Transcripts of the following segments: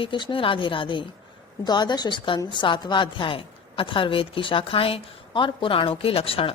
हरे कृष्ण, राधे राधे। द्वादश स्कंद 7वां अध्याय, अथर्ववेद की शाखाएं और पुराणों के लक्षण।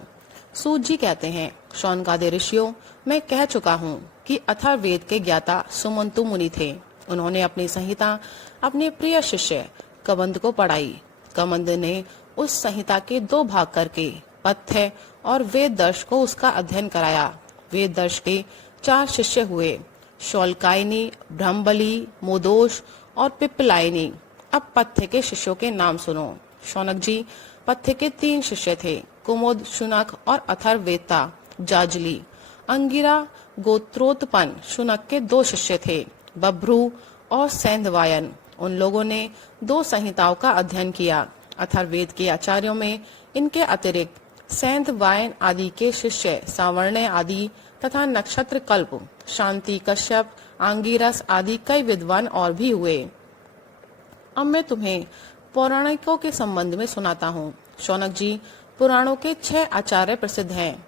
सूत जी कहते हैं, शौनकादि ऋषियों, मैं कह चुका हूँ कि अथर्ववेद के ज्ञाता सुमंतु मुनि थे। उन्होंने अपनी संहिता अपने प्रिय शिष्य कबंद को पढ़ाई। कबंद ने उस संहिता के 2 भाग करके पथ्य और वेद दर्श को उसका अध्ययन कराया। वेद दर्श के 4 शिष्य हुए, शौलकायनी, ब्रह्मबली, मोदोष और पिप्पलायनी। अब पथ्य के शिष्यों के नाम सुनो। शौनक जी पथ्य के 3 शिष्य थे, कुमुद, शुनक और अथर्ववेत्ता जाजली। अंगिरा गोत्रोत्पन्न शुनक के 2 शिष्य थे, बभ्रू और सैंधवायन। उन लोगों ने 2 संहिताओं का अध्ययन किया। अथर्ववेद के आचार्यों में इनके अतिरिक्त सैंधवायन आदि के शिष्य सावर्ण्य आदि तथा नक्षत्र कल्प, शांति कश्यप, आंगिरस आदि कई विद्वान और भी हुए। अब मैं तुम्हें पौराणिकों के संबंध में सुनाता हूँ। शौनक जी, पुराणों के 6 आचार्य प्रसिद्ध हैं,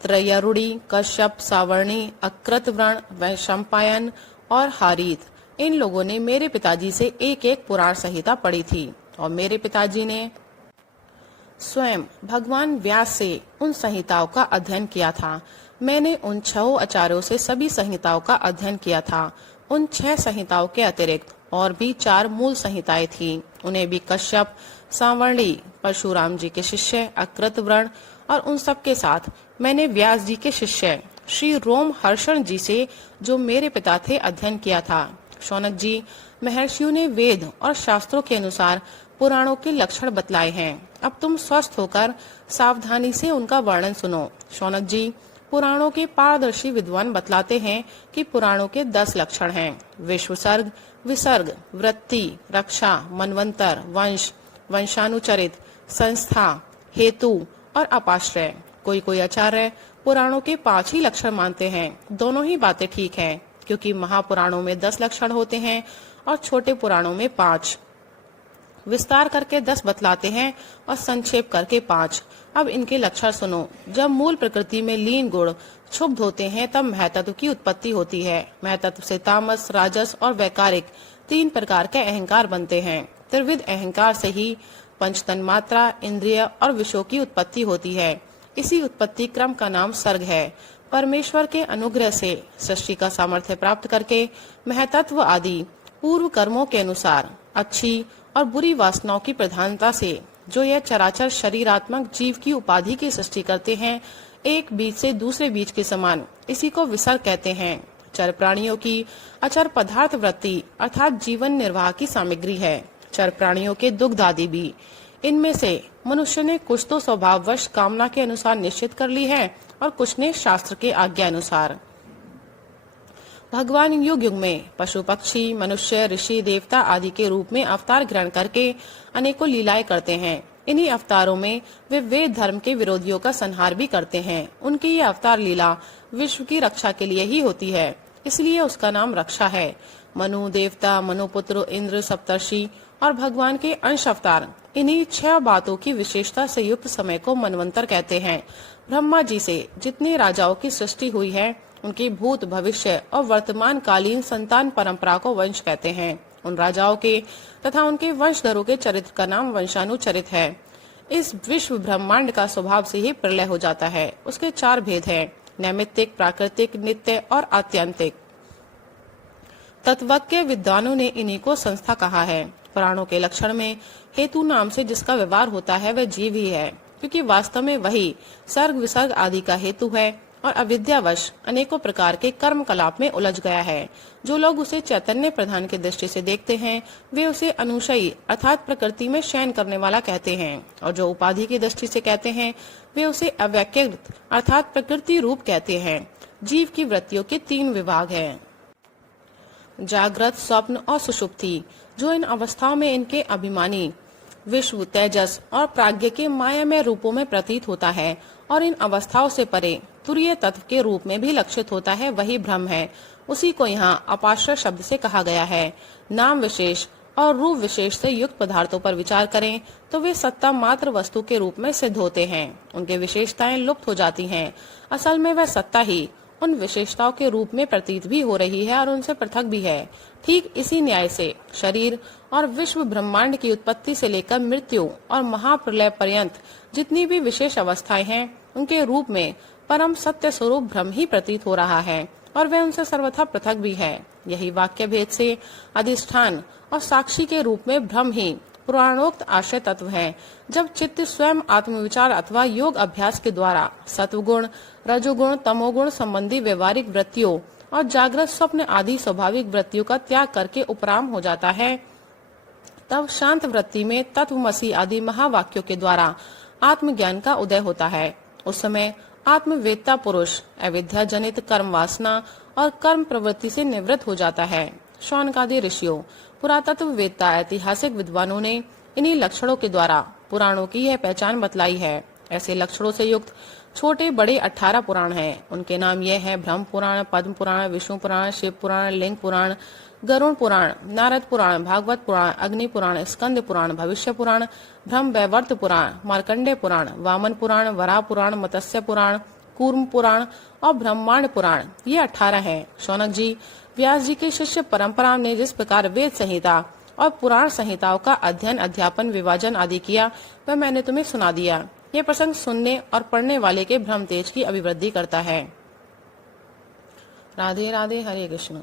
त्रयरुणी, कश्यप, सावर्णी, अकृतव्रण, वैशंपायन और हारीत। इन लोगों ने मेरे पिताजी से एक पुराण संहिता पढ़ी थी और मेरे पिताजी ने स्वयं भगवान व्यास से उन संहिताओं का अध्ययन किया था। मैंने उन 6 आचार्यों से सभी संहिताओं का अध्ययन किया था। उन 6 संहिताओं के अतिरिक्त और भी 4 मूल संहिताएं थीं। उन्हें भी कश्यप, सांवर्णी, परशुराम जी के शिष्य अकृतव्रण और उन सब के साथ मैंने व्यास जी के शिष्य श्री रोम हर्षण जी से, जो मेरे पिता थे, अध्ययन किया था। शौनक जी, महर्षियों ने वेद और शास्त्रों के अनुसार पुराणों के लक्षण बतलाए हैं। अब तुम स्वस्थ होकर सावधानी से उनका वर्णन सुनो। शौनक जी, पुराणों के पारदर्शी विद्वान बतलाते हैं कि पुराणों के 10 लक्षण हैं, विश्वसर्ग, विसर्ग, वृत्ति, रक्षा, मनवंतर, वंश, वंशानुचरित, संस्था, हेतु और अपाश्रय। कोई आचार्य पुराणों के 5 ही लक्षण मानते हैं। दोनों ही बातें ठीक हैं, क्योंकि महापुराणों में 10 लक्षण होते हैं और छोटे पुराणों में 5। विस्तार करके 10 बतलाते हैं और संक्षेप करके 5। अब इनके लक्षण सुनो। जब मूल प्रकृति में लीन गुण क्षुब्ध होते हैं, तब महतत्व की उत्पत्ति होती है। महतत्व से तामस, राजस और वैकारिक 3 प्रकार के अहंकार बनते हैं। त्रिविध अहंकार से ही पंच तन्मात्रा, इंद्रिय और विषयों की उत्पत्ति होती है। इसी उत्पत्ति क्रम का नाम सर्ग है। परमेश्वर के अनुग्रह से सृष्टि का सामर्थ्य प्राप्त करके महतत्व आदि पूर्व कर्मों के अनुसार अच्छी और बुरी वासनाओं की प्रधानता से जो यह चराचर शरीरात्मक जीव की उपाधि की सृष्टि करते हैं, एक बीज से दूसरे बीज के समान, इसी को विसर्ग कहते हैं। चर प्राणियों की अचर पदार्थ वृत्ति अर्थात जीवन निर्वाह की सामग्री है। चर प्राणियों के दुग्ध आदि भी। इनमें से मनुष्य ने कुछ तो स्वभाववश कामना के अनुसार निश्चित कर ली है और कुछ ने शास्त्र के आज्ञा अनुसार। भगवान युग युग में पशु पक्षी, मनुष्य, ऋषि, देवता आदि के रूप में अवतार ग्रहण करके अनेकों लीलाएं करते हैं। इन्हीं अवतारों में वे वेद धर्म के विरोधियों का संहार भी करते हैं। उनकी ये अवतार लीला विश्व की रक्षा के लिए ही होती है, इसलिए उसका नाम रक्षा है। मनु देवता, मनुपुत्र, इंद्र, सप्तर्षि और भगवान के अंश अवतार, इन्हीं 6 बातों की विशेषता से युक्त समय को मनवंतर कहते हैं। ब्रह्मा जी से जितने राजाओं की सृष्टि हुई है, उनकी भूत, भविष्य और वर्तमान कालीन संतान परंपरा को वंश कहते हैं। उन राजाओं के तथा उनके वंशधरों के चरित्र का नाम वंशानुचरित है। इस विश्व ब्रह्मांड का स्वभाव से ही प्रलय हो जाता है। उसके 4 भेद हैं, नैमित्तिक, प्राकृतिक, नित्य और आत्यंतिक। तत्वज्ञ विद्वानों ने इन्हीं को संस्था कहा है। पुराणों के लक्षण में हेतु नाम से जिसका व्यवहार होता है वह जीव ही है, क्योंकि वास्तव में वही सर्ग विसर्ग आदि का हेतु है और अविद्यावश अनेकों प्रकार के कर्म कलाप में उलझ गया है। जो लोग उसे चैतन्य प्रधान की दृष्टि से देखते हैं, वे उसे अनुशयी अर्थात प्रकृति में शयन करने वाला कहते हैं, और जो उपाधि की दृष्टि से कहते हैं, वे उसे अव्यक्तकृत अर्थात प्रकृति रूप कहते हैं। जीव की वृत्तियों के 3 विभाग हैं, जागृत, स्वप्न और सुषुप्ति। जो इन अवस्थाओं में इनके अभिमानी विश्व, तेजस और प्राज्ञ के मायामय रूपों में प्रतीत होता है और इन अवस्थाओं से परे तुरीय तत्व के रूप में भी लक्षित होता है, वही ब्रह्म है। उसी को यहाँ अपाश्रय शब्द से कहा गया है। नाम विशेष और रूप विशेष से युक्त पदार्थों पर विचार करें तो वे सत्ता मात्र वस्तु के रूप में सिद्ध होते हैं। उनके विशेषताएं लुप्त हो जाती हैं। असल में वह सत्ता ही उन विशेषताओं के रूप में प्रतीत भी हो रही है और उनसे पृथक भी है। ठीक इसी न्याय से शरीर और विश्व ब्रह्मांड की उत्पत्ति से लेकर मृत्यु और महाप्रलय पर्यंत जितनी भी विशेष अवस्थाएं हैं, उनके रूप में परम सत्य स्वरूप ब्रह्म ही प्रतीत हो रहा है और वह उनसे सर्वथा पृथक भी है। यही वाक्य भेद से अधिष्ठान और साक्षी के रूप में ब्रह्म ही पुराणोक्त आश्रय तत्व है। जब चित्त स्वयं आत्मविचार अथवा योग अभ्यास के द्वारा सत्वगुण, रजोगुण, तमोगुण संबंधी व्यवहारिक वृत्तियों और जागृत स्वप्न आदि स्वाभाविक वृत्तियों का त्याग करके उपराम हो जाता है, तब शांत वृत्ति में तत्वमसि आदि महावाक्यों के द्वारा आत्मज्ञान का उदय होता है। उस समय आत्मवेत्ता पुरुष अविद्या जनित कर्म वासना और कर्म प्रवृत्ति से निवृत्त हो जाता है। शौनकादि ऋषियों, पुरातत्व वेत्ता, ऐतिहासिक विद्वानों ने इन्हीं लक्षणों के द्वारा पुराणों की यह पहचान बतलाई है। ऐसे लक्षणों से युक्त छोटे बड़े 18 पुराण हैं। उनके नाम यह है: ब्रह्म पुराण, पद्म पुराण, विष्णु पुराण, शिव पुराण, लिंग पुराण, गरुण पुराण, नारद पुराण, भागवत पुराण, अग्नि पुराण, स्कंद पुराण, भविष्य पुराण, ब्रह्म वैवर्त पुराण, मार्कंडेय पुराण, वामन पुराण, वराह पुराण, मत्स्य पुराण, कूर्म पुराण और ब्रह्मांड पुराण। ये 18 हैं। शौनक जी, व्यास जी के शिष्य परंपरा ने जिस प्रकार वेद संहिता और पुराण संहिताओं का अध्ययन, अध्यापन, विभाजन आदि किया, वह मैंने तुम्हें सुना दिया। यह प्रसंग सुनने और पढ़ने वाले के ब्रह्म तेज की अभिवृद्धि करता है। राधे राधे, हरे कृष्ण।